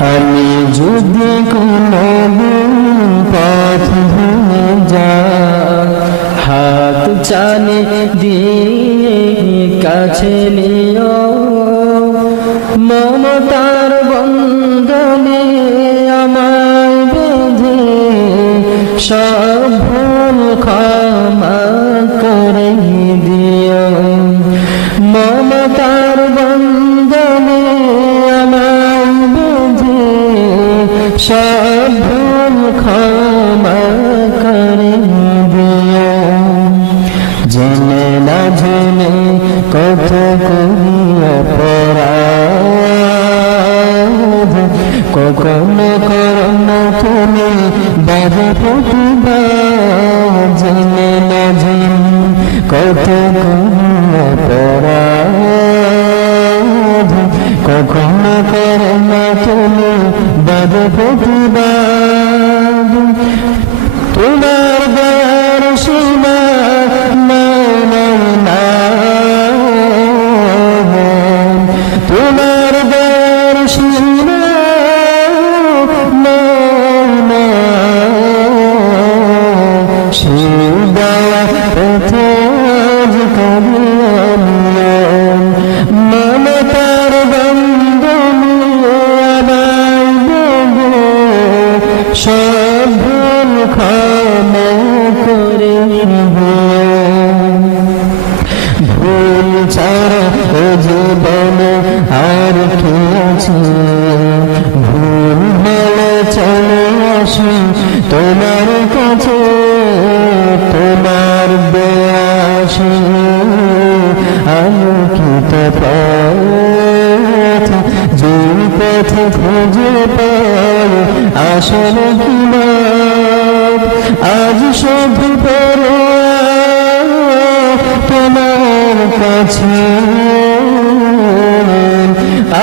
আমি যদি কোনো পথ যা হাত চালে দিয়ে কাছে নিও। মমতার বন্ধনে আমায় বেঁধে সব জেনে না জেনে কত করিয়া অপরাধ কখনো তুমি প্রতিবাদ জেনে না জেনে কত তুমি প্রতিবাদ তোমার নাই সেই দয়া পথে আজ করি মমতার বন্ধনী আবাই দেবে সব ক্ষমা করে ভুল ছাড়া এ আর কি আছে ভুল হলে চলে আসি তোমার কাছে তোমার বেয়াসি আলোকিত পথ যে পথ খুঁজে পাই, আসলে কি আজ শুধু পড়ে তোমার কাছে,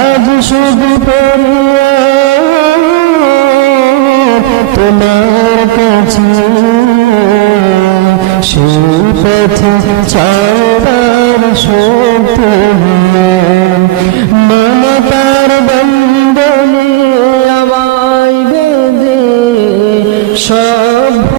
আজ শুধু পড়ে শক্তি